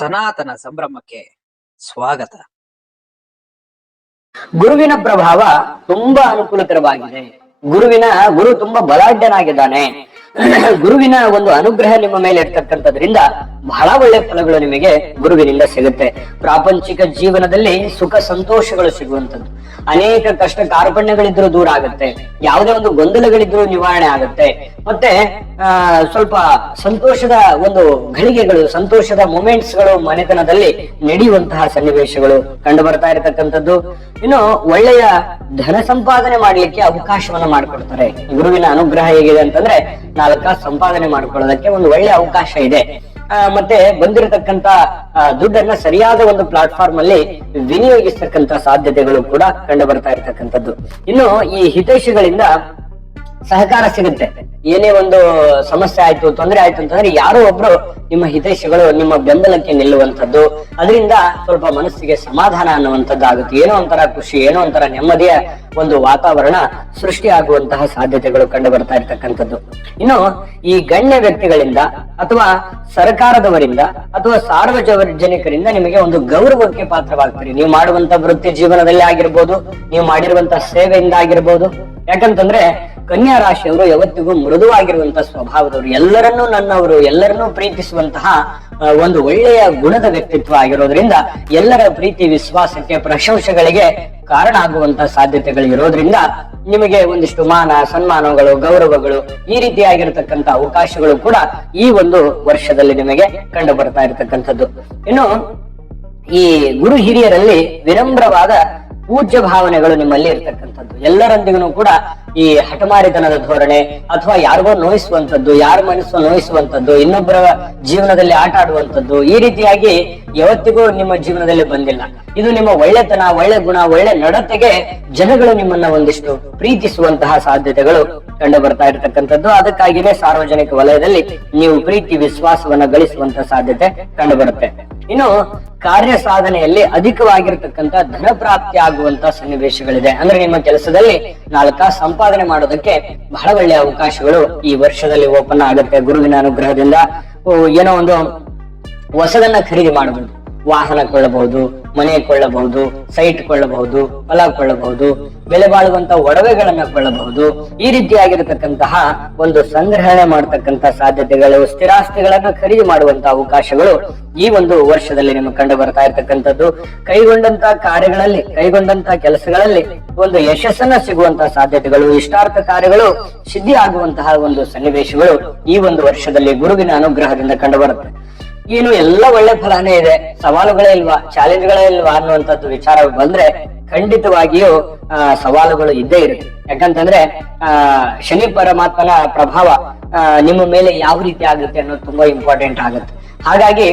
ಸನಾತನ ಸಂಭ್ರಮಕ್ಕೆ ಸ್ವಾಗತ. ಗುರುವಿನ ಪ್ರಭಾವ ತುಂಬಾ ಅನುಕೂಲಕರವಾಗಿದೆ. ಗುರು ತುಂಬಾ ಬಲಾಢ್ಯನಾಗಿದ್ದಾನೆ. ಗುರುವಿನ ಒಂದು ಅನುಗ್ರಹ ನಿಮ್ಮ ಮೇಲೆ ಇರ್ತಕ್ಕಂಥದ್ರಿಂದ ಬಹಳ ಒಳ್ಳೆ ಫಲಗಳು ನಿಮಗೆ ಗುರುವಿನಿಂದ ಸಿಗುತ್ತೆ. ಪ್ರಾಪಂಚಿಕ ಜೀವನದಲ್ಲಿ ಸುಖ ಸಂತೋಷಗಳು ಸಿಗುವಂತದ್ದು, ಅನೇಕ ಕಷ್ಟ ಕಾರ್ಪಣ್ಯಗಳಿದ್ರು ದೂರ ಆಗುತ್ತೆ, ಯಾವುದೇ ಒಂದು ಗೊಂದಲಗಳಿದ್ರು ನಿವಾರಣೆ ಆಗುತ್ತೆ. ಮತ್ತೆ ಸ್ವಲ್ಪ ಸಂತೋಷದ ಒಂದು ಘಳಿಗೆಗಳು, ಸಂತೋಷದ ಮೂಮೆಂಟ್ಸ್ ಗಳು ಮನೆತನದಲ್ಲಿ ನಡೆಯುವಂತಹ ಸನ್ನಿವೇಶಗಳು ಕಂಡು ಬರ್ತಾ ಇರತಕ್ಕಂಥದ್ದು. ಇನ್ನು ಒಳ್ಳೆಯ ಧನ ಸಂಪಾದನೆ ಮಾಡ್ಲಿಕ್ಕೆ ಅವಕಾಶವನ್ನ ಮಾಡಿಕೊಡ್ತಾರೆ. ಗುರುವಿನ ಅನುಗ್ರಹ ಹೇಗಿದೆ ಅಂತಂದ್ರೆ ಸಂಪಾದನೆ ಮಾಡ್ಕೊಳ್ಳೋದಕ್ಕೆ ಒಂದು ಒಳ್ಳೆ ಅವಕಾಶ ಇದೆ. ಮತ್ತೆ ಬಂದಿರತಕ್ಕಂತ ದುಡ್ಡನ್ನ ಸರಿಯಾದ ಒಂದು ಪ್ಲಾಟ್ಫಾರ್ಮ್ ಅಲ್ಲಿ ವಿನಿಯೋಗಿಸ್ತಕ್ಕಂತ ಸಾಧ್ಯತೆಗಳು ಕೂಡ ಕಂಡು ಬರ್ತಾ ಇರ್ತಕ್ಕಂಥದ್ದು. ಇನ್ನು ಈ ಹಿತೈಷಿಗಳಿಂದ ಸಹಕಾರ ಸಿಗುತ್ತೆ. ಏನೇ ಒಂದು ಸಮಸ್ಯೆ ಆಯ್ತು, ತೊಂದರೆ ಆಯ್ತು ಅಂತಂದ್ರೆ ಯಾರೋ ಒಬ್ರು ನಿಮ್ಮ ಹಿತೈಷಿಗಳು ನಿಮ್ಮ ಬೆಂಬಲಕ್ಕೆ ನಿಲ್ಲುವಂಥದ್ದು, ಅದರಿಂದ ಸ್ವಲ್ಪ ಮನಸ್ಸಿಗೆ ಸಮಾಧಾನ ಅನ್ನುವಂಥದ್ದು ಆಗುತ್ತೆ. ಏನೋ ಒಂಥರ ಖುಷಿ, ಏನೋ ಒಂಥರ ನೆಮ್ಮದಿಯ ಒಂದು ವಾತಾವರಣ ಸೃಷ್ಟಿಯಾಗುವಂತಹ ಸಾಧ್ಯತೆಗಳು ಕಂಡು ಬರ್ತಾ ಇರ್ತಕ್ಕಂಥದ್ದು. ಇನ್ನು ಈ ಗಣ್ಯ ವ್ಯಕ್ತಿಗಳಿಂದ ಅಥವಾ ಸರ್ಕಾರದವರಿಂದ ಅಥವಾ ಸಾರ್ವಜನಿಕರಿಂದ ನಿಮಗೆ ಒಂದು ಗೌರವಕ್ಕೆ ಪಾತ್ರವಾಗ್ತೀರಿ. ನೀವು ಮಾಡುವಂತ ವೃತ್ತಿ ಜೀವನದಲ್ಲಿ ಆಗಿರ್ಬೋದು, ನೀವು ಮಾಡಿರುವಂತಹ ಸೇವೆಯಿಂದ ಆಗಿರ್ಬೋದು. ಯಾಕಂತಂದ್ರೆ ಕನ್ಯಾ ರಾಶಿಯವರು ಯಾವತ್ತಿಗೂ ಮೃದುವಾಗಿರುವಂತಹ ಸ್ವಭಾವದವರು, ಎಲ್ಲರನ್ನೂ ನನ್ನವರು, ಎಲ್ಲರನ್ನೂ ಪ್ರೀತಿಸುವಂತಹ ಒಂದು ಒಳ್ಳೆಯ ಗುಣದ ವ್ಯಕ್ತಿತ್ವ ಆಗಿರೋದ್ರಿಂದ ಎಲ್ಲರ ಪ್ರೀತಿ ವಿಶ್ವಾಸಕ್ಕೆ ಪ್ರಶಂಸೆಗಳಿಗೆ ಕಾರಣ ಆಗುವಂತಹ ಸಾಧ್ಯತೆಗಳು ಇರೋದ್ರಿಂದ ನಿಮಗೆ ಒಂದಿಷ್ಟು ಮಾನ ಸನ್ಮಾನಗಳು, ಗೌರವಗಳು, ಈ ರೀತಿಯಾಗಿರ್ತಕ್ಕಂಥ ಅವಕಾಶಗಳು ಕೂಡ ಈ ಒಂದು ವರ್ಷದಲ್ಲಿ ನಿಮಗೆ ಕಂಡು ಬರ್ತಾ ಇರತಕ್ಕಂಥದ್ದು. ಇನ್ನು ಈ ಗುರು ಹಿರಿಯರಲ್ಲಿ ವಿನಮ್ರವಾದ ಪೂಜ್ಯ ಭಾವನೆಗಳು ನಿಮ್ಮಲ್ಲಿ ಇರ್ತಕ್ಕಂಥದ್ದು. ಎಲ್ಲರೊಂದಿಗೂ ಕೂಡ ಈ ಹಠಮಾರಿತನದ ಧೋರಣೆ ಅಥವಾ ಯಾರಿಗೋ ನೋಯಿಸುವಂತದ್ದು, ಯಾರ ಮನಸ್ಸು ನೋಯಿಸುವಂತದ್ದು, ಇನ್ನೊಬ್ಬರ ಜೀವನದಲ್ಲಿ ಆಟ ಆಡುವಂತದ್ದು, ಈ ರೀತಿಯಾಗಿ ಯಾವತ್ತಿಗೂ ನಿಮ್ಮ ಜೀವನದಲ್ಲಿ ಬಂದಿಲ್ಲ. ಇದು ನಿಮ್ಮ ಒಳ್ಳೆತನ, ಒಳ್ಳೆ ಗುಣ, ಒಳ್ಳೆ ನಡತೆಗೆ ಜನಗಳು ನಿಮ್ಮನ್ನ ಒಂದಿಷ್ಟು ಪ್ರೀತಿಸುವಂತಹ ಸಾಧ್ಯತೆಗಳು ಕಂಡು ಬರ್ತಾ ಇರತಕ್ಕಂಥದ್ದು. ಅದಕ್ಕಾಗಿಯೇ ಸಾರ್ವಜನಿಕ ವಲಯದಲ್ಲಿ ನೀವು ಪ್ರೀತಿ ವಿಶ್ವಾಸವನ್ನ ಗಳಿಸುವಂತಹ ಸಾಧ್ಯತೆ ಕಂಡು ಬರುತ್ತೆ. ಇನ್ನು ಕಾರ್ಯ ಸಾಧನೆಯಲ್ಲಿ ಅಧಿಕವಾಗಿರ್ತಕ್ಕಂಥ ಧನ ಪ್ರಾಪ್ತಿ ಆಗುವಂತ ಸನ್ನಿವೇಶಗಳಿದೆ. ಅಂದ್ರೆ ನಿಮ್ಮ ಕೆಲಸದಲ್ಲಿ ಸಂಪಾದನೆ ಮಾಡೋದಕ್ಕೆ ಬಹಳ ಒಳ್ಳೆಯ ಅವಕಾಶಗಳು ಈ ವರ್ಷದಲ್ಲಿ ಓಪನ್ ಆಗುತ್ತೆ. ಗುರುವಿನ ಅನುಗ್ರಹದಿಂದ ಏನೋ ಒಂದು ಹೊಸದನ್ನ ಖರೀದಿ ಮಾಡಬಹುದು, ವಾಹನ ಕೊಳ್ಳಬಹುದು, ಮನೆ ಕೊಳ್ಳಬಹುದು, ಸೈಟ್ ಕೊಳ್ಳಬಹುದು, ಹೊಲ ಕೊಳ್ಳಬಹುದು, ಬೆಲೆ ಬಾಳುವಂತ ಒಡವೆಗಳನ್ನ ಕೊಳ್ಳಬಹುದು. ಈ ರೀತಿಯಾಗಿರತಕ್ಕಂತಹ ಒಂದು ಸಂಗ್ರಹಣೆ ಮಾಡತಕ್ಕಂತ ಸಾಧ್ಯತೆಗಳು, ಸ್ಥಿರಾಸ್ತಿಗಳನ್ನ ಖರೀದಿ ಮಾಡುವಂತ ಅವಕಾಶಗಳು ಈ ಒಂದು ವರ್ಷದಲ್ಲಿ ನಿಮಗೆ ಕಂಡು ಬರ್ತಾ ಇರ್ತಕ್ಕಂಥದ್ದು. ಕೈಗೊಂಡಂತ ಕಾರ್ಯಗಳಲ್ಲಿ, ಕೈಗೊಂಡಂತ ಕೆಲಸಗಳಲ್ಲಿ ಒಂದು ಯಶಸ್ಸನ್ನ ಸಿಗುವಂತಹ ಸಾಧ್ಯತೆಗಳು, ಇಷ್ಟಾರ್ಥ ಕಾರ್ಯಗಳು ಸಿದ್ಧಿ ಆಗುವಂತಹ ಒಂದು ಸನ್ನಿವೇಶಗಳು ಈ ಒಂದು ವರ್ಷದಲ್ಲಿ ಗುರುವಿನ ಅನುಗ್ರಹದಿಂದ ಕಂಡು ಬರುತ್ತೆ. ಏನು ಎಲ್ಲ ಒಳ್ಳೆ ಫಲನೇ ಇದೆ, ಸವಾಲುಗಳೇ ಇಲ್ವಾ, ಚಾಲೆಂಜ್ಗಳೇ ಇಲ್ವಾ ಅನ್ನುವಂಥದ್ದು ವಿಚಾರ ಬಂದ್ರೆ ಖಂಡಿತವಾಗಿಯೂ ಸವಾಲುಗಳು ಇದ್ದೇ ಇರುತ್ತೆ. ಯಾಕಂತಂದ್ರೆ ಶನಿ ಪರಮಾತ್ಮನ ಪ್ರಭಾವ ನಿಮ್ಮ ಮೇಲೆ ಯಾವ ರೀತಿ ಆಗುತ್ತೆ ಅನ್ನೋದು ತುಂಬಾ ಇಂಪಾರ್ಟೆಂಟ್ ಆಗುತ್ತೆ. ಹಾಗಾಗಿ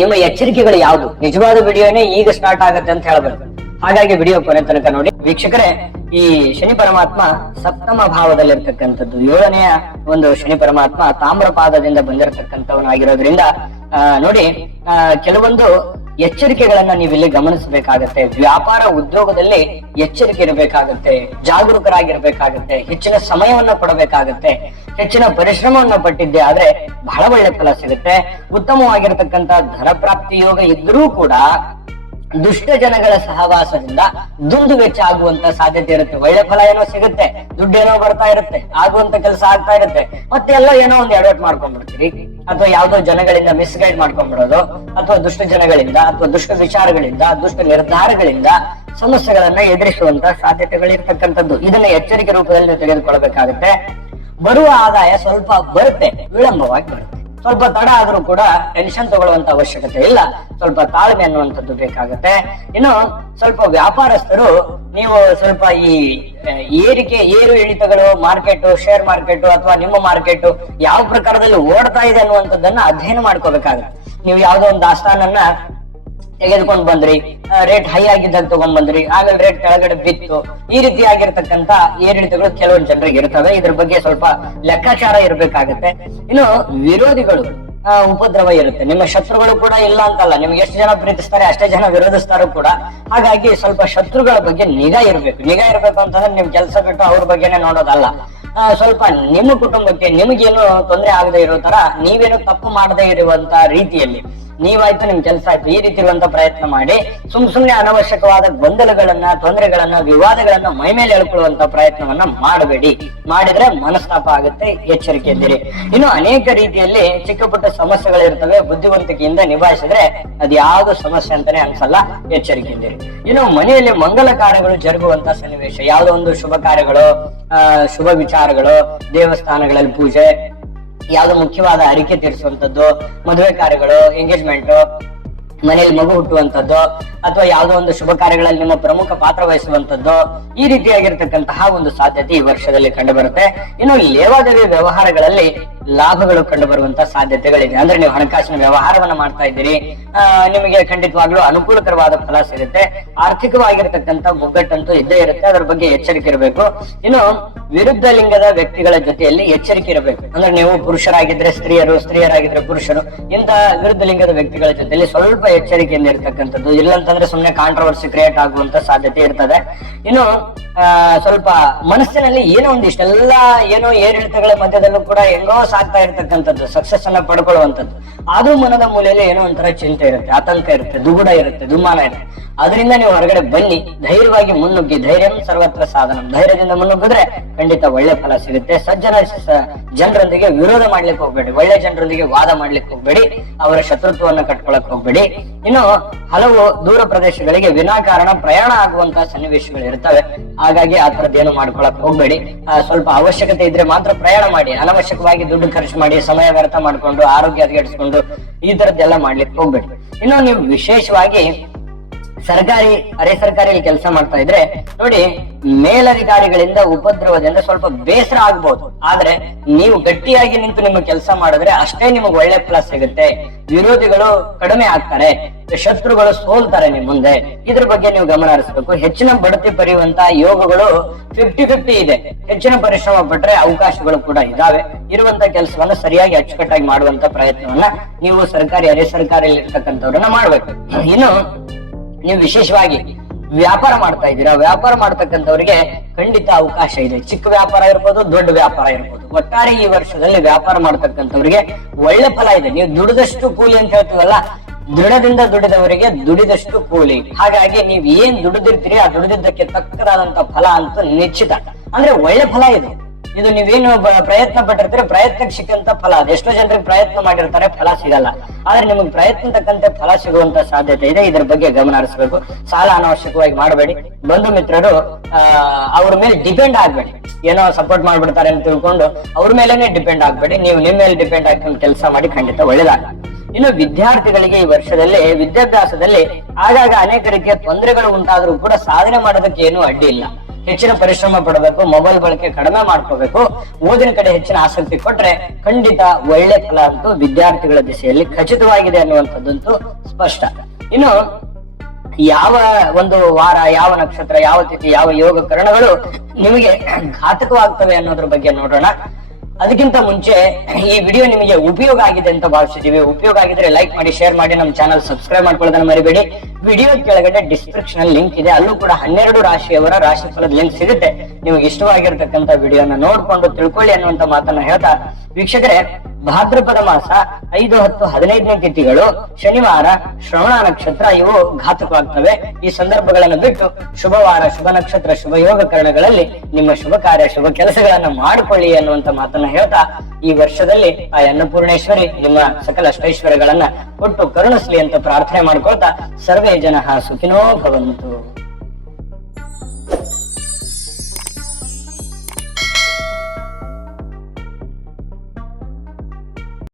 ನಿಮ್ಮ ಎಚ್ಚರಿಕೆಗಳು ಯಾವುದು, ನಿಜವಾದ ವಿಡಿಯೋನೇ ಈಗ ಸ್ಟಾರ್ಟ್ ಆಗುತ್ತೆ ಅಂತ ಹೇಳ್ಬೇಕು. ಹಾಗಾಗಿ ವಿಡಿಯೋ ಕೊನೆ ತನಕ ನೋಡಿ ವೀಕ್ಷಕರೇ. ಈ ಶನಿ ಪರಮಾತ್ಮ ಸಪ್ತಮ ಭಾವದಲ್ಲಿರ್ತಕ್ಕಂಥದ್ದು, 7ನೆಯ ಒಂದು ಶನಿ ಪರಮಾತ್ಮ ತಾಮ್ರ ಪಾದದಿಂದ ಬಂದಿರತಕ್ಕಂಥವನಾಗಿರೋದ್ರಿಂದ ನೋಡಿ ಕೆಲವೊಂದು ಎಚ್ಚರಿಕೆಗಳನ್ನ ನೀವು ಇಲ್ಲಿ ಗಮನಿಸಬೇಕಾಗತ್ತೆ. ವ್ಯಾಪಾರ ಉದ್ಯೋಗದಲ್ಲಿ ಎಚ್ಚರಿಕೆ ಇರಬೇಕಾಗತ್ತೆ, ಜಾಗರೂಕರಾಗಿರ್ಬೇಕಾಗತ್ತೆ, ಹೆಚ್ಚಿನ ಸಮಯವನ್ನ ಕೊಡಬೇಕಾಗತ್ತೆ. ಹೆಚ್ಚಿನ ಪರಿಶ್ರಮವನ್ನ ಪಟ್ಟಿದ್ದೆ ಆದ್ರೆ ಬಹಳ ಒಳ್ಳೆ ಫಲ ಸಿಗುತ್ತೆ. ಉತ್ತಮವಾಗಿರತಕ್ಕಂತ ಧನ ಪ್ರಾಪ್ತಿ ಯೋಗ ಇದ್ರೂ ಕೂಡ ದುಷ್ಟ ಜನಗಳ ಸಹವಾಸದಿಂದ ದುಂದು ವೆಚ್ಚ ಆಗುವಂತ ಸಾಧ್ಯತೆ ಇರುತ್ತೆ. ಒಳ್ಳೆ ಫಲ ಏನೋ ಸಿಗುತ್ತೆ, ದುಡ್ಡೇನೋ ಬರ್ತಾ ಇರುತ್ತೆ, ಆಗುವಂತ ಕೆಲಸ ಆಗ್ತಾ ಇರುತ್ತೆ, ಮತ್ತೆ ಎಲ್ಲ ಏನೋ ಒಂದು ಎಡವಟ್ ಮಾಡ್ಕೊಂಡ್ಬಿಡ್ತೀರಿ, ಅಥವಾ ಯಾವ್ದೋ ಜನಗಳಿಂದ ಮಿಸ್ಗೈಡ್ ಮಾಡ್ಕೊಂಡ್ಬಿಡೋದು, ಅಥವಾ ದುಷ್ಟ ಜನಗಳಿಂದ ಅಥವಾ ದುಷ್ಟ ವಿಚಾರಗಳಿಂದ, ದುಷ್ಟ ನಿರ್ಧಾರಗಳಿಂದ ಸಮಸ್ಯೆಗಳನ್ನ ಎದುರಿಸುವಂತ ಸಾಧ್ಯತೆಗಳಿರ್ತಕ್ಕಂಥದ್ದು. ಇದನ್ನ ಎಚ್ಚರಿಕೆ ರೂಪದಲ್ಲಿ ತೆಗೆದುಕೊಳ್ಬೇಕಾಗುತ್ತೆ. ಬರುವ ಆದಾಯ ಸ್ವಲ್ಪ ಬರುತ್ತೆ, ವಿಳಂಬವಾಗಿ ಬರುತ್ತೆ. ಸ್ವಲ್ಪ ತಡ ಆದ್ರೂ ಕೂಡ ಟೆನ್ಷನ್ ತಗೊಳ್ಳುವಂತ ಅವಶ್ಯಕತೆ ಇಲ್ಲ, ಸ್ವಲ್ಪ ತಾಳ್ಮೆ ಅನ್ನುವಂಥದ್ದು ಬೇಕಾಗುತ್ತೆ. ಇನ್ನು ಸ್ವಲ್ಪ ವ್ಯಾಪಾರಸ್ಥರು ನೀವು ಸ್ವಲ್ಪ ಈ ಏರು ಇಳಿತಗಳು, ಮಾರ್ಕೆಟ್, ಶೇರ್ ಮಾರ್ಕೆಟ್ ಅಥವಾ ನಿಮ್ಮ ಮಾರ್ಕೆಟ್ ಯಾವ ಪ್ರಕಾರದಲ್ಲಿ ಓಡ್ತಾ ಇದೆ ಅನ್ನುವಂಥದ್ದನ್ನ ಅಧ್ಯಯನ ಮಾಡ್ಕೋಬೇಕಾಗುತ್ತೆ. ನೀವು ಯಾವ್ದೋ ಒಂದು ದಾಸ್ತಾನನ್ನ ತೆಗೆದುಕೊಂಡ್ ಬಂದ್ರಿ, ರೇಟ್ ಹೈ ಆಗಿದ್ದಾಗ ತಗೊಂಡ್ ಬಂದ್ರಿ, ಆಮೇಲೆ ರೇಟ್ ಕೆಳಗಡೆ ಬಿತ್ತು, ಈ ರೀತಿ ಆಗಿರ್ತಕ್ಕಂತ ಏರಿಳಿತಗಳು ಕೆಲವೊಂದು ಜನರಿಗೆ ಇರ್ತವೆ. ಇದ್ರ ಬಗ್ಗೆ ಸ್ವಲ್ಪ ಲೆಕ್ಕಾಚಾರ ಇರ್ಬೇಕಾಗತ್ತೆ. ಇನ್ನು ವಿರೋಧಿಗಳು ಉಪದ್ರವ ಇರುತ್ತೆ. ನಿಮ್ಮ ಶತ್ರುಗಳು ಕೂಡ ಇಲ್ಲ ಅಂತಲ್ಲ, ನಿಮ್ಗೆ ಎಷ್ಟು ಜನ ಪ್ರೀತಿಸ್ತಾರೆ ಅಷ್ಟೇ ಜನ ವಿರೋಧಿಸ್ತಾರು ಕೂಡ. ಹಾಗಾಗಿ ಸ್ವಲ್ಪ ಶತ್ರುಗಳ ಬಗ್ಗೆ ನಿಗಾ ಇರ್ಬೇಕು ಅಂತಂದ್ರೆ ನಿಮ್ ಕೆಲಸ ಬಿಟ್ಟು ಅವ್ರ ಬಗ್ಗೆನೆ ನೋಡೋದಲ್ಲ. ಸ್ವಲ್ಪ ನಿಮ್ಮ ಕುಟುಂಬಕ್ಕೆ ನಿಮಗೇನು ತೊಂದರೆ ಆಗದೆ ಇರೋ ತರ, ನೀವೇನು ತಪ್ಪು ಮಾಡದೇ ಇರುವಂತ ರೀತಿಯಲ್ಲಿ ನೀವಾಯ್ತು ನಿಮ್ ಕೆಲಸ ಆಯ್ತು, ಈ ರೀತಿ ಇರುವಂತ ಪ್ರಯತ್ನ ಮಾಡಿ ಸುಮ್ನೆ ಅನವಶ್ಯಕವಾದ ಗೊಂದಲಗಳನ್ನ, ತೊಂದರೆಗಳನ್ನ, ವಿವಾದಗಳನ್ನ ಮೈ ಮೇಲೆ ಎಳ್ಕೊಳ್ಳುವಂತ ಪ್ರಯತ್ನವನ್ನ ಮಾಡಬೇಡಿ. ಮಾಡಿದ್ರೆ ಮನಸ್ತಾಪ ಆಗುತ್ತೆ, ಎಚ್ಚರಿಕೆಯಿಂದಿರಿ. ಇನ್ನು ಅನೇಕ ರೀತಿಯಲ್ಲಿ ಚಿಕ್ಕ ಪುಟ್ಟ ಸಮಸ್ಯೆಗಳಿರ್ತವೆ, ಬುದ್ಧಿವಂತಿಕೆಯಿಂದ ನಿಭಾಯಿಸಿದ್ರೆ ಅದ್ ಯಾವ್ದು ಸಮಸ್ಯೆ ಅಂತಾನೆ ಅನ್ಸಲ್ಲ, ಎಚ್ಚರಿಕೆಯಿಂದಿರಿ. ಇನ್ನು ಮನೆಯಲ್ಲಿ ಮಂಗಲ ಕಾರ್ಯಗಳು ಜರುಗುವಂತ ಸನ್ನಿವೇಶ, ಯಾವ್ದೋ ಒಂದು ಶುಭ ಕಾರ್ಯಗಳು, ಶುಭ ವಿಚಾರಗಳು, ದೇವಸ್ಥಾನಗಳಲ್ಲಿ ಪೂಜೆ, ಯಾವ್ದೋ ಮುಖ್ಯವಾದ ಹರಿಕೆ ತೀರಿಸುವಂತದ್ದು, ಮದುವೆ ಕಾರ್ಯಗಳು, ಎಂಗೇಜ್ಮೆಂಟ್, ಮನೆಯಲ್ಲಿ ಮಗು ಹುಟ್ಟುವಂತದ್ದು, ಅಥವಾ ಯಾವುದೋ ಒಂದು ಶುಭ ಕಾರ್ಯಗಳಲ್ಲಿ ನಿಮ್ಮ ಪ್ರಮುಖ ಪಾತ್ರ ವಹಿಸುವಂತದ್ದು, ಈ ರೀತಿಯಾಗಿರ್ತಕ್ಕಂತಹ ಒಂದು ಸಾಧ್ಯತೆ ಈ ವರ್ಷದಲ್ಲಿ ಕಂಡು ಬರುತ್ತೆ. ಇನ್ನು ಲೇವಾದೇವಿ ವ್ಯವಹಾರಗಳಲ್ಲಿ ಲಾಭಗಳು ಕಂಡು ಬರುವಂತಹ ಸಾಧ್ಯತೆಗಳಿದೆ. ಅಂದ್ರೆ ನೀವು ಹಣಕಾಸಿನ ವ್ಯವಹಾರವನ್ನ ಮಾಡ್ತಾ ಇದ್ದೀರಿ, ನಿಮಗೆ ಖಂಡಿತವಾಗ್ಲೂ ಅನುಕೂಲಕರವಾದ ಫಲ ಸಿಗುತ್ತೆ. ಆರ್ಥಿಕವಾಗಿರ್ತಕ್ಕಂಥ ಮುಗ್ಗಟ್ಟಂತೂ ಇದ್ದೇ ಇರುತ್ತೆ, ಅದರ ಬಗ್ಗೆ ಎಚ್ಚರಿಕೆ ಇರಬೇಕು. ಇನ್ನು ವಿರುದ್ಧ ಲಿಂಗದ ವ್ಯಕ್ತಿಗಳ ಜೊತೆಯಲ್ಲಿ ಎಚ್ಚರಿಕೆ ಇರಬೇಕು. ಅಂದ್ರೆ ನೀವು ಪುರುಷರಾಗಿದ್ರೆ ಸ್ತ್ರೀಯರು, ಸ್ತ್ರೀಯರಾಗಿದ್ರೆ ಪುರುಷರು, ಇಂತ ವಿರುದ್ಧ ಲಿಂಗದ ವ್ಯಕ್ತಿಗಳ ಜೊತೆಯಲ್ಲಿ ಸ್ವಲ್ಪ ಎಚ್ಚರಿಕೆಯಿಂದ ಇರ್ತಕ್ಕಂಥದ್ದು. ಇಲ್ಲಂತಂದ್ರೆ ಸುಮ್ನೆ ಕಾಂಟ್ರವರ್ಸಿ ಕ್ರಿಯೇಟ್ ಆಗುವಂತ ಸಾಧ್ಯತೆ ಇರ್ತದೆ. ಇನ್ನು ಸ್ವಲ್ಪ ಮನಸ್ಸಿನಲ್ಲಿ ಏನೋ ಒಂದಿಷ್ಟೆಲ್ಲ ಏನೋ ಏರಿಳಿತಗಳ ಮಧ್ಯದಲ್ಲೂ ಕೂಡ ಹೆಂಗೋ ಸಾಗ್ತಾ ಇರ್ತಕ್ಕಂಥದ್ದು, ಸಕ್ಸಸ್ ಅನ್ನ ಪಡ್ಕೊಳ್ಳುವಂಥದ್ದು, ಅದು ಮನದ ಮೂಲೆಯಲ್ಲಿ ಏನೋ ಒಂಥರ ಚಿಂತೆ ಇರುತ್ತೆ, ಆತಂಕ ಇರುತ್ತೆ, ದುಗುಡ ಇರುತ್ತೆ, ದುಮ್ಮಾನ ಇರುತ್ತೆ. ಅದರಿಂದ ನೀವು ಹೊರಗಡೆ ಬನ್ನಿ, ಧೈರ್ಯವಾಗಿ ಮುನ್ನುಗ್ಗಿ. ಧೈರ್ಯಂ ಸರ್ವತ್ರ ಸಾಧನಂ. ಧೈರ್ಯದಿಂದ ಮುನ್ನುಗ್ಗಿದ್ರೆ ಖಂಡಿತ ಒಳ್ಳೆ ಫಲ ಸಿಗುತ್ತೆ. ಜನರೊಂದಿಗೆ ವಿರೋಧ ಮಾಡ್ಲಿಕ್ಕೆ ಹೋಗ್ಬೇಡಿ, ಒಳ್ಳೆ ಜನರೊಂದಿಗೆ ವಾದ ಮಾಡ್ಲಿಕ್ಕೆ ಹೋಗ್ಬೇಡಿ, ಅವರ ಶತ್ರುತ್ವವನ್ನು ಕಟ್ಕೊಳಕ್ ಹೋಗ್ಬೇಡಿ. ಇನ್ನು ಹಲವು ದೂರ ಪ್ರದೇಶಗಳಿಗೆ ವಿನಾಕಾರಣ ಪ್ರಯಾಣ ಆಗುವಂತಹ ಸನ್ನಿವೇಶಗಳು ಇರ್ತವೆ, ಹಾಗಾಗಿ ಆ ತರದ್ದೇನು ಮಾಡ್ಕೊಳಕ್ ಹೋಗ್ಬೇಡಿ. ಸ್ವಲ್ಪ ಅವಶ್ಯಕತೆ ಇದ್ರೆ ಮಾತ್ರ ಪ್ರಯಾಣ ಮಾಡಿ. ಅನವಶ್ಯಕವಾಗಿ ದುಡ್ಡು ಖರ್ಚು ಮಾಡಿ, ಸಮಯ ವ್ಯರ್ಥ ಮಾಡ್ಕೊಂಡು, ಆರೋಗ್ಯ ಹದಗೆಡಿಸ್ಕೊಂಡು ಈ ತರದ್ದೆಲ್ಲ ಮಾಡ್ಲಿಕ್ಕೆ ಹೋಗ್ಬೇಡಿ. ಇನ್ನು ನೀವು ವಿಶೇಷವಾಗಿ ಸರ್ಕಾರಿ, ಅರೆ ಸರ್ಕಾರಿಯಲ್ಲಿ ಕೆಲಸ ಮಾಡ್ತಾ ಇದ್ರೆ ನೋಡಿ, ಮೇಲಧಿಕಾರಿಗಳಿಂದ ಉಪದ್ರವದಿಂದ ಸ್ವಲ್ಪ ಬೇಸರ ಆಗ್ಬಹುದು. ಆದ್ರೆ ನೀವು ಗಟ್ಟಿಯಾಗಿ ನಿಂತು ನಿಮ್ಮ ಕೆಲಸ ಮಾಡಿದ್ರೆ ಅಷ್ಟೇ ನಿಮಗೆ ಒಳ್ಳೆ ಫಲ ಸಿಗುತ್ತೆ. ವಿರೋಧಿಗಳು ಕಡಿಮೆ ಆಗ್ತಾರೆ, ಶತ್ರುಗಳು ಸೋಲ್ತಾರೆ ನಿಮ್ ಮುಂದೆ. ಇದ್ರ ಬಗ್ಗೆ ನೀವು ಗಮನ ಹರಿಸಬೇಕು. ಹೆಚ್ಚಿನ ಬಡ್ತಿ ಪಡೆಯುವಂತ ಯೋಗಗಳು 50-50 ಇದೆ. ಹೆಚ್ಚಿನ ಪರಿಶ್ರಮ ಪಟ್ರೆ ಅವಕಾಶಗಳು ಕೂಡ ಇದಾವೆ. ಇರುವಂತ ಕೆಲಸವನ್ನ ಸರಿಯಾಗಿ ಅಚ್ಚುಕಟ್ಟಾಗಿ ಮಾಡುವಂತ ಪ್ರಯತ್ನವನ್ನ ನೀವು ಸರ್ಕಾರಿ, ಅರೆ ಸರ್ಕಾರಿಯಲ್ಲಿ ಇರ್ತಕ್ಕಂಥವ್ರನ್ನ ಮಾಡ್ಬೇಕು. ಇನ್ನು ನೀವು ವಿಶೇಷವಾಗಿ ವ್ಯಾಪಾರ ಮಾಡ್ತಾ ಇದ್ದೀರಾ, ವ್ಯಾಪಾರ ಮಾಡ್ತಕ್ಕಂಥವ್ರಿಗೆ ಖಂಡಿತ ಅವಕಾಶ ಇದೆ. ಚಿಕ್ಕ ವ್ಯಾಪಾರ ಇರ್ಬೋದು, ದೊಡ್ಡ ವ್ಯಾಪಾರ ಇರ್ಬೋದು. ಒಟ್ಟಾರೆ ಈ ವರ್ಷದಲ್ಲಿ ವ್ಯಾಪಾರ ಮಾಡ್ತಕ್ಕಂಥವ್ರಿಗೆ ಒಳ್ಳೆ ಫಲ ಇದೆ. ನೀವು ದುಡಿದಷ್ಟು ಕೂಲಿ ಅಂತ ಹೇಳ್ತೀವಲ್ಲ, ದೃಢದಿಂದ ದುಡಿದವರಿಗೆ ದುಡಿದಷ್ಟು ಕೂಲಿ. ಹಾಗಾಗಿ ನೀವ್ ಏನ್ ದುಡಿದಿರ್ತೀರಿ ಆ ದುಡಿದಿದ್ದಕ್ಕೆ ತಕ್ಕದಾದಂತ ಫಲ ಅಂತೂ ನಿಶ್ಚಿತ. ಅಂದ್ರೆ ಒಳ್ಳೆ ಫಲ ಇದು. ಇದು ನೀವೇನು ಪ್ರಯತ್ನ ಪಟ್ಟಿರ್ತೀರಿ, ಪ್ರಯತ್ನಕ್ಕೆ ಸಿಕ್ಕಂತ ಫಲ. ಅದೆಷ್ಟೋ ಜನರಿಗೆ ಪ್ರಯತ್ನ ಮಾಡಿರ್ತಾರೆ, ಫಲ ಸಿಗಲ್ಲ. ಆದ್ರೆ ನಿಮಗೆ ಪ್ರಯತ್ನ ತಕ್ಕಂತೆ ಫಲ ಸಿಗುವಂತ ಸಾಧ್ಯತೆ ಇದೆ. ಇದ್ರ ಬಗ್ಗೆ ಗಮನ ಹರಿಸಬೇಕು. ಸಾಲ ಅನಾವಶ್ಯಕವಾಗಿ ಮಾಡಬೇಡಿ. ಬಂಧು ಮಿತ್ರರು ಅವ್ರ ಮೇಲೆ ಡಿಪೆಂಡ್ ಆಗ್ಬೇಡಿ. ಏನೋ ಸಪೋರ್ಟ್ ಮಾಡ್ಬಿಡ್ತಾರೆ ಅಂತ ತಿಳ್ಕೊಂಡು ಅವ್ರ ಮೇಲೆನೆ ಡಿಪೆಂಡ್ ಆಗ್ಬೇಡಿ. ನೀವು ನಿಮ್ಮ ಮೇಲೆ ಡಿಪೆಂಡ್ ಆಗ್ಕೊಂಡು ಕೆಲಸ ಮಾಡಿ, ಖಂಡಿತ ಒಳ್ಳೇದಾಗ. ಇನ್ನು ವಿದ್ಯಾರ್ಥಿಗಳಿಗೆ ಈ ವರ್ಷದಲ್ಲಿ ವಿದ್ಯಾಭ್ಯಾಸದಲ್ಲಿ ಆಗಾಗ ಅನೇಕ ರೀತಿಯ ತೊಂದರೆಗಳು ಉಂಟಾದ್ರೂ ಕೂಡ ಸಾಧನೆ ಮಾಡೋದಕ್ಕೆ ಏನೂ ಅಡ್ಡಿ ಇಲ್ಲ. ಹೆಚ್ಚಿನ ಪರಿಶ್ರಮ ಪಡಬೇಕು, ಮೊಬೈಲ್ ಬಳಕೆ ಕಡಿಮೆ ಮಾಡ್ಕೋಬೇಕು, ಓದಿನ ಕಡೆ ಹೆಚ್ಚಿನ ಆಸಕ್ತಿ ಕೊಟ್ರೆ ಖಂಡಿತ ಒಳ್ಳೆ ಫಲ ಅಂತೂ ವಿದ್ಯಾರ್ಥಿಗಳ ದಿಸೆಯಲ್ಲಿ ಖಚಿತವಾಗಿದೆ ಅನ್ನುವಂಥದ್ದಂತೂ ಸ್ಪಷ್ಟ. ಇನ್ನು ಯಾವ ಒಂದು ವಾರ, ಯಾವ ನಕ್ಷತ್ರ, ಯಾವ ತಿಥಿ, ಯಾವ ಯೋಗ ಕರಣಗಳು ನಿಮಗೆ ಘಾತಕವಾಗ್ತವೆ ಅನ್ನೋದ್ರ ಬಗ್ಗೆ ನೋಡೋಣ. ಅದಕ್ಕಿಂತ ಮುಂಚೆ ಈ ವಿಡಿಯೋ ನಿಮಗೆ ಉಪಯೋಗ ಆಗಿದೆ ಅಂತ ಭಾವಿಸಿದೀವಿ. ಉಪಯೋಗ ಆಗಿದ್ರೆ ಲೈಕ್ ಮಾಡಿ, ಶೇರ್ ಮಾಡಿ, ನಮ್ಮ ಚಾನಲ್ ಸಬ್ಸ್ಕ್ರೈಬ್ ಮಾಡ್ಕೊಳ್ಳೋದನ್ನ ಮರಿಬೇಡಿ. ವಿಡಿಯೋ ಕೆಳಗಡೆ ಡಿಸ್ಕ್ರಿಪ್ಷನ್ ಅಲ್ಲಿ ಲಿಂಕ್ ಇದೆ, ಅಲ್ಲೂ ಕೂಡ 12 ರಾಶಿಯವರ ರಾಶಿ ಫಲದ ಲಿಂಕ್ ಸಿಗುತ್ತೆ. ನಿಮಗೆ ಇಷ್ಟವಾಗಿರ್ತಕ್ಕಂಥ ವಿಡಿಯೋನ ನೋಡ್ಕೊಂಡು ತಿಳ್ಕೊಳ್ಳಿ ಅನ್ನುವಂತ ಮಾತನ್ನ ಹೇಳ್ತಾ, ವೀಕ್ಷಕರೇ, ಭಾದ್ರಪದ ಮಾಸ 5, 10, 15ನೇ ತಿಥಿಗಳು ಶನಿವಾರ, ಶ್ರವಣ ನಕ್ಷತ್ರ ಇವು ಘಾತಕವಾಗ್ತವೆ. ಈ ಸಂದರ್ಭಗಳನ್ನು ಬಿಟ್ಟು ಶುಭವಾರ, ಶುಭ ನಕ್ಷತ್ರ, ಶುಭ ಯೋಗ ಕರಣಗಳಲ್ಲಿ ನಿಮ್ಮ ಶುಭ ಕಾರ್ಯ, ಶುಭ ಕೆಲಸಗಳನ್ನ ಮಾಡಿಕೊಳ್ಳಿ ಅನ್ನುವಂತ ಮಾತನ್ನ ಹೇಳ್ತಾ, ಈ ವರ್ಷದಲ್ಲಿ ಆ ಅನ್ನಪೂರ್ಣೇಶ್ವರಿ ನಿಮ್ಮ ಸಕಲ ಅಷ್ಟೈಶ್ವರ್ಯಗಳನ್ನ ಕೊಟ್ಟು ಕರುಣಿಸ್ಲಿ ಅಂತ ಪ್ರಾರ್ಥನೆ ಮಾಡ್ಕೊಳ್ತಾ, ಸರ್ವೇ ಜನಃ ಸುಖಿನೋ ಭವಂತು.